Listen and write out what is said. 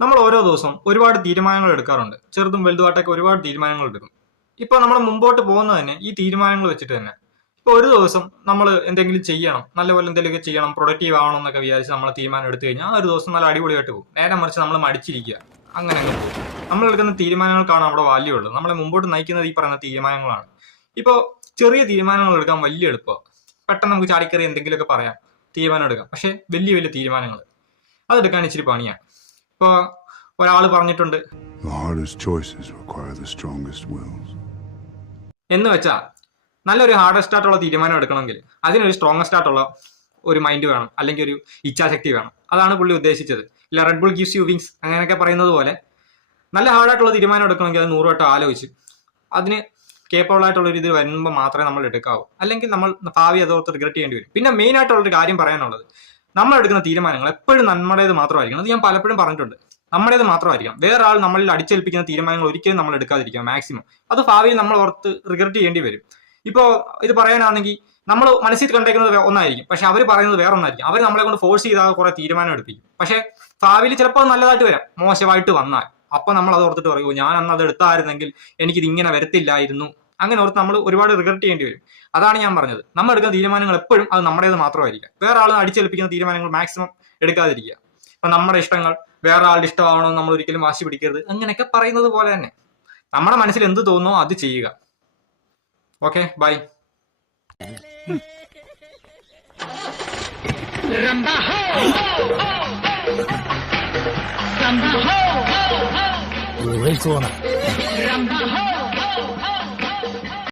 നമ്മൾ ഓരോ ദിവസവും ഒരുപാട് തീരുമാനങ്ങൾ എടുക്കാറുണ്ട്. ചെറുതും വലുതുമായിട്ടൊക്കെ ഒരുപാട് തീരുമാനങ്ങൾ എടുക്കും. ഇപ്പൊ നമ്മൾ മുമ്പോട്ട് പോകുന്നത് തന്നെ ഈ തീരുമാനങ്ങൾ വെച്ചിട്ട് തന്നെ. ഇപ്പൊ ഒരു ദിവസം നമ്മൾ എന്തെങ്കിലും ചെയ്യണം, നല്ലപോലെ എന്തെങ്കിലുമൊക്കെ ചെയ്യണം, പ്രൊഡക്റ്റീവ് ആവണം എന്നൊക്കെ വിചാരിച്ച് നമ്മൾ തീരുമാനം എടുത്തു കഴിഞ്ഞാൽ ആ ഒരു ദിവസം നല്ല അടിപൊളിയായിട്ട് പോകും. നേരെ മറിച്ച് നമ്മൾ മടിച്ചിരിക്കുക, അങ്ങനെ അങ്ങ് പോകും. നമ്മൾ എടുക്കുന്ന തീരുമാനങ്ങൾക്കാണ് അവിടെ വാല്യൂ ഉള്ളത്. നമ്മളെ മുമ്പോട്ട് നയിക്കുന്നത് ഈ പറയുന്ന തീരുമാനങ്ങളാണ്. ഇപ്പോൾ ചെറിയ തീരുമാനങ്ങൾ എടുക്കാൻ വലിയ എളുപ്പമാണ്. പെട്ടെന്ന് നമുക്ക് ചാടിക്കറി എന്തെങ്കിലുമൊക്കെ പറയാം, തീരുമാനം എടുക്കാം. പക്ഷെ വലിയ വലിയ തീരുമാനങ്ങൾ അതെടുക്കാൻ ഇച്ചിരി പണിയാണ്. ഇപ്പോൾ ഒരാൾ പറഞ്ഞിട്ടുണ്ട്, The hardest choices require the strongest wills. എന്ന് വെച്ചാൽ നല്ലൊരു ഹാർഡസ്റ്റ് ആയിട്ടുള്ള തീരുമാനം എടുക്കണമെങ്കിൽ അതിനൊരു സ്ട്രോങ്ങസ്റ്റ് ആയിട്ടുള്ള ഒരു മൈൻഡ് വേണം, അല്ലെങ്കിൽ ഒരു ഇച്ഛാശക്തി വേണം. അതാണ് പുള്ളി ഉദ്ദേശിച്ചത്. ഇല്ല, red bull gives you wings അങ്ങനെയൊക്കെ പറയുന്നത് പോലെ നല്ല ഹാർഡായിട്ടുള്ള തീരുമാനം എടുക്കണമെങ്കിൽ അത് 100 വട്ടം ആലോചിച്ച് അതിന് കേപ്പബിൾ ആയിട്ടുള്ള ഒരു ഇത് വരുമ്പോൾ മാത്രമേ നമ്മൾ എടുക്കാവൂ. അല്ലെങ്കിൽ നമ്മൾ ഭാവി അതോർത്ത് റിഗ്രറ്റ് ചെയ്യേണ്ടി വരും. പിന്നെ മെയിൻ ആയിട്ടുള്ളൊരു കാര്യം പറയാനുള്ളത്, നമ്മൾ എടുക്കുന്ന തീരുമാനങ്ങൾ എപ്പോഴും നമ്മുടേത് മാത്രമായിരിക്കണം. അത് ഞാൻ പലപ്പോഴും പറഞ്ഞിട്ടുണ്ട്. നമ്മുടേത് മാത്രമായിരിക്കണം. വേറെ ആൾ നമ്മളിൽ അടിച്ചേൽപ്പിക്കുന്ന തീരുമാനങ്ങൾ ഒരിക്കലും നമ്മൾ എടുക്കാതിരിക്കുക മാക്സിമം. അത് ഭാവിയിൽ നമ്മൾ ഓർത്ത് റിഗ്രറ്റ് ചെയ്യേണ്ടി വരും. ഇപ്പോൾ ഇത് പറയാനാണെങ്കിൽ നമ്മൾ മനസ്സിൽ കണ്ടേക്കുന്നത് ഒന്നായിരിക്കും, പക്ഷെ അവർ പറയുന്നത് വേറെ ഒന്നായിരിക്കും. അവർ നമ്മളെ കൊണ്ട് ഫോഴ്സ് ചെയ്താൽ കുറെ തീരുമാനം എടുപ്പിക്കും. പക്ഷെ ഭാവിയിൽ ചിലപ്പോൾ നല്ലതായിട്ട് വരാം, മോശമായിട്ട് വന്നാൽ അപ്പൊ നമ്മൾ അത് ഓർത്തിട്ട് പറയുമോ, ഞാൻ അന്ന് അത് എടുത്തായിരുന്നെങ്കിൽ എനിക്കിത് ഇങ്ങനെ വരത്തില്ലായിരുന്നു. അങ്ങനെ ഓർത്ത് നമ്മൾ ഒരുപാട് റിഗ്രറ്റ് ചെയ്യേണ്ടി വരും. അതാണ് ഞാൻ പറഞ്ഞത്. നമ്മൾ എടുക്കുന്ന തീരുമാനങ്ങൾ എപ്പോഴും അത് നമ്മുടേത് മാത്രമായിരിക്കും. വേറെ ആൾ അടിച്ചേൽപ്പിക്കുന്ന തീരുമാനങ്ങൾ മാക്സിമം എടുക്കാതിരിക്കുക. അപ്പൊ നമ്മുടെ ഇഷ്ടങ്ങൾ വേറെ ആളുടെ ഇഷ്ടമാവണമെന്ന് നമ്മൾ ഒരിക്കലും വാശി പിടിക്കരുത്. അങ്ങനെയൊക്കെ പറയുന്നത് പോലെ തന്നെ നമ്മുടെ മനസ്സിൽ എന്ത് തോന്നുന്നോ അത് ചെയ്യുക. ഓക്കെ, ബൈ.不会做呢。